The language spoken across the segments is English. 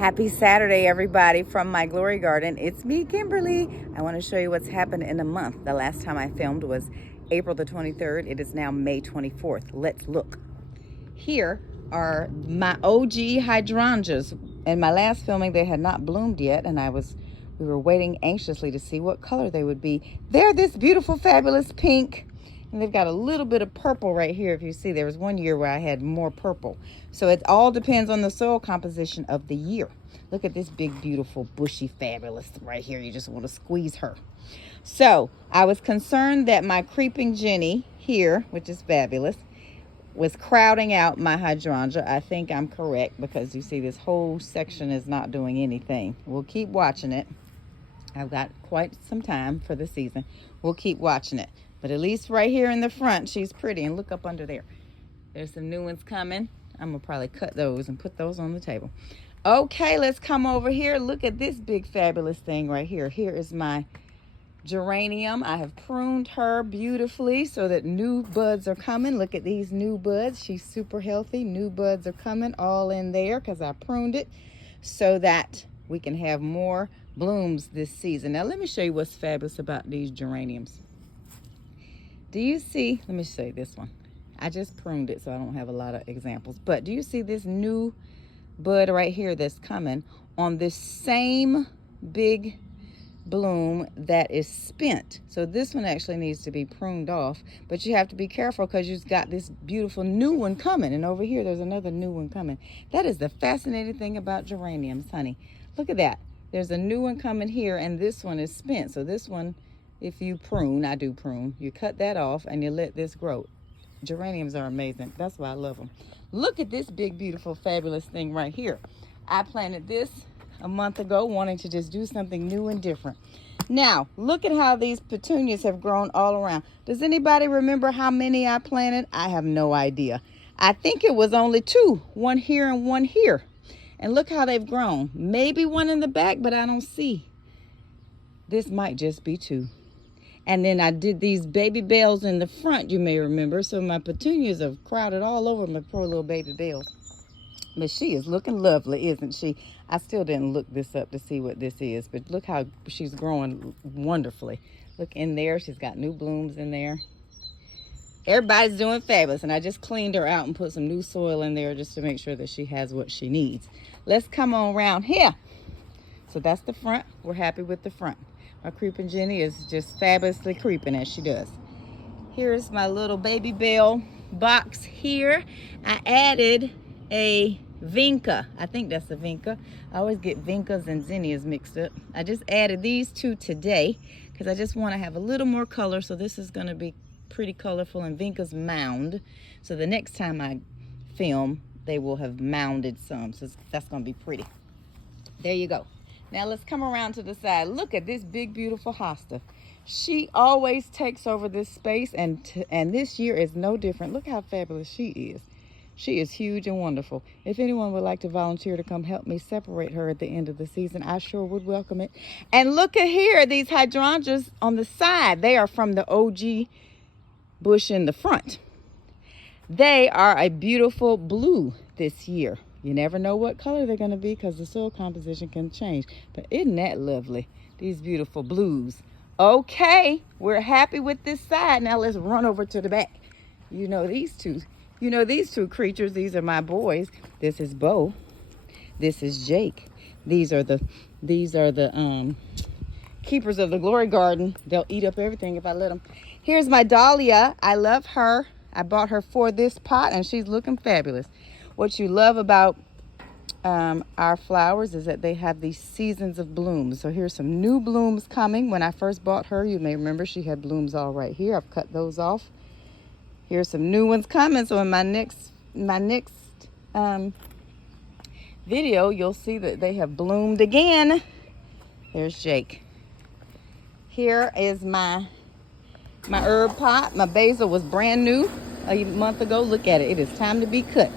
Happy Saturday, everybody, from my Glory Garden. It's me, Kimberly. I want to show you what's happened in a month. The last time I filmed was April the 23rd. It is now May 24th. Let's look. Here are my OG hydrangeas. In my last filming, they had not bloomed yet, and we were waiting anxiously to see what color they would be. They're this beautiful, fabulous pink. And they've got a little bit of purple right here. If you see, there was one year where I had more purple. So it all depends on the soil composition of the year. Look at this big, beautiful, bushy, fabulous right here. You just want to squeeze her. So I was concerned that my creeping Jenny here, which is fabulous, was crowding out my hydrangea. I think I'm correct because you see this whole section is not doing anything. We'll keep watching it. I've got quite some time for the season. We'll keep watching it. But at least right here in the front, she's pretty. And look up under there. There's some new ones coming. I'm going to probably cut those and put those on the table. Okay, let's come over here. Look at this big fabulous thing right here. Here is my geranium. I have pruned her beautifully so that new buds are coming. Look at these new buds. She's super healthy. New buds are coming all in there because I pruned it so that we can have more blooms this season. Now, let me show you what's fabulous about these geraniums. Do you see, let me show you this one. I just pruned it, so I don't have a lot of examples. But do you see this new bud right here that's coming on this same big bloom that is spent? So this one actually needs to be pruned off, but you have to be careful because you've got this beautiful new one coming. And over here, there's another new one coming. That is the fascinating thing about geraniums, honey. Look at that. There's a new one coming here, and this one is spent. So this one, if you prune, I do prune, you cut that off and you let this grow. Geraniums are amazing. That's why I love them. Look at this big, beautiful, fabulous thing right here. I planted this a month ago, wanting to just do something new and different. Now, look at how these petunias have grown all around. Does anybody remember how many I planted? I have no idea. I think it was only two, one here and one here. And look how they've grown. Maybe one in the back, but I don't see. This might just be two. And then I did these baby bells in the front, you may remember. So my petunias have crowded all over my poor little baby bells. But she is looking lovely, isn't she? I still didn't look this up to see what this is. But look how she's growing wonderfully. Look in there. She's got new blooms in there. Everybody's doing fabulous. And I just cleaned her out and put some new soil in there just to make sure that she has what she needs. Let's come on around here. So that's the front. We're happy with the front. My creeping Jenny is just fabulously creeping as she does. Here's my little baby bell box here. I added a vinca. I think that's a vinca. I always get vincas and zinnias mixed up. I just added these two today because I just want to have a little more color. So this is going to be pretty colorful, and vinca's mound. So the next time I film, they will have mounded some. So that's going to be pretty. There you go. Now let's come around to the side. Look at this big, beautiful hosta. She always takes over this space, and this year is no different. Look how fabulous she is. She is huge and wonderful. If anyone would like to volunteer to come help me separate her at the end of the season, I sure would welcome it. And look at here, these hydrangeas on the side. They are from the OG bush in the front. They are a beautiful blue this year. You never know what color they're going to be because the soil composition can change. But isn't that lovely? These beautiful blues. Okay, we're happy with this side. Now let's run over to the back. You know these two. You know these two creatures. These are my boys. This is Bo. This is Jake. These are the keepers of the Glory Garden. They'll eat up everything if I let them. Here's my Dahlia. I love her. I bought her for this pot, and she's looking fabulous. What you love about our flowers is that they have these seasons of blooms. So here's some new blooms coming. When I first bought her, you may remember she had blooms all right here. I've cut those off. Here's some new ones coming. So in my next video, you'll see that they have bloomed again. There's Jake. Here is my herb pot. My basil was brand new a month ago. Look at it. It is time to be cut.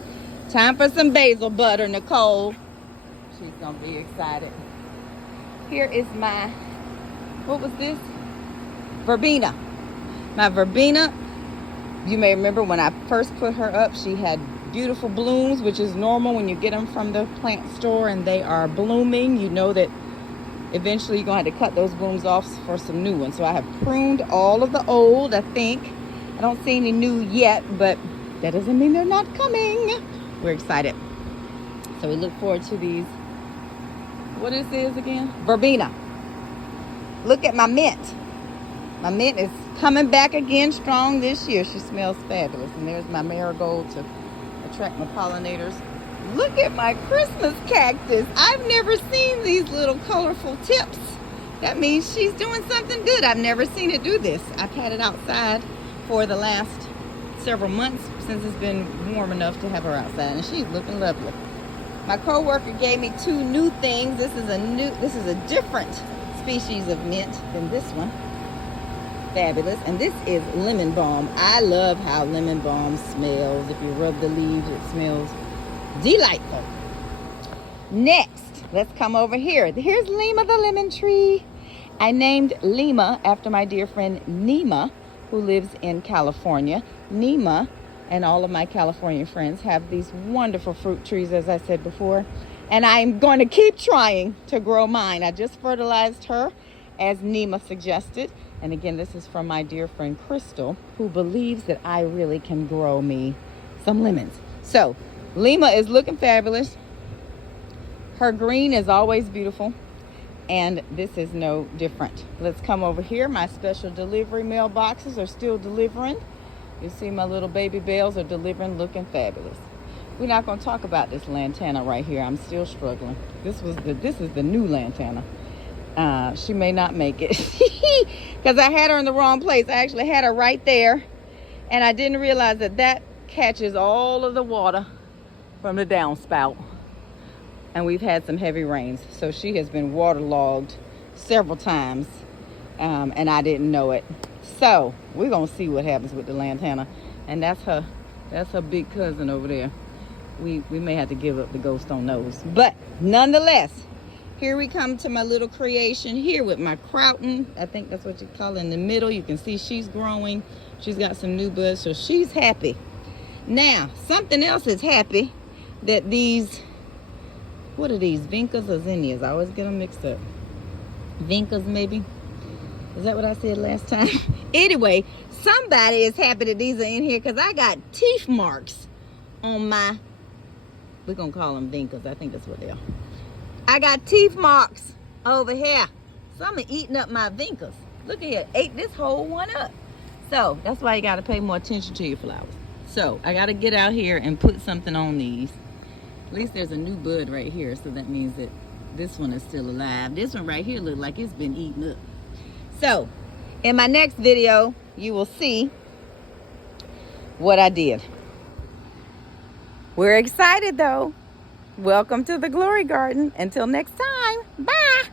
Time for some basil butter, Nicole. She's gonna be excited. Here is my, what was this? Verbena. My verbena, you may remember when I first put her up, she had beautiful blooms, which is normal when you get them from the plant store and they are blooming. You know that eventually you're going to have to cut those blooms off for some new ones. So I have pruned all of the old, I think. I don't see any new yet, but that doesn't mean they're not coming. We're excited. So we look forward to these. What is this again? Verbena. Look at my mint. My mint is coming back again strong this year. She smells fabulous. And there's my marigold to attract my pollinators. Look at my Christmas cactus. I've never seen these little colorful tips. That means she's doing something good. I've never seen it do this. I've had it outside for the last several months since it's been warm enough to have her outside, and she's looking lovely. My coworker gave me 2 new things. This is a different species of mint than this one. Fabulous. And this is lemon balm. I love how lemon balm smells. If you rub the leaves, it smells delightful. Next, let's come over here. Here's Lima the lemon tree. I named Lima after my dear friend Nima, who lives in California. Nima and all of my California friends have these wonderful fruit trees, as I said before, and I'm going to keep trying to grow mine. I just fertilized her, as Nima suggested. And again, this is from my dear friend Crystal, who believes that I really can grow me some lemons. So Lima is looking fabulous. Her green is always beautiful, and this is no different. Let's come over here. My special delivery mailboxes are still delivering. You see my little baby bales are delivering, looking fabulous. We're not going to talk about this lantana right here. I'm still struggling. This is the new lantana. She may not make it because I had her in the wrong place. I actually had her right there, and I didn't realize that catches all of the water from the downspout, and we've had some heavy rains, so she has been waterlogged several times, and I didn't know it. So we're gonna see what happens with the lantana, and that's her big cousin over there. We may have to give up the ghost on those, but nonetheless, here we come to my little creation here with my Crowton. I think that's what you call it, in the middle. You can see she's growing. She's got some new buds, so she's happy. Now, something else is happy, that these, what are these, Vincas or zinnias? I always get them mixed up. Vincas, maybe? Is that what I said last time? Anyway, somebody is happy that these are in here, because I got teeth marks on my, we're going to call them Vincas. I think that's what they are. I got teeth marks over here. Something eating up my Vincas. Look at here, ate this whole one up. So that's why you got to pay more attention to your flowers. So I got to get out here and put something on these. At least there's a new bud right here, so that means that this one is still alive. This one right here looks like it's been eaten up. So in my next video, you will see what I did. We're excited though. Welcome to the Glory Garden. Until next time, bye.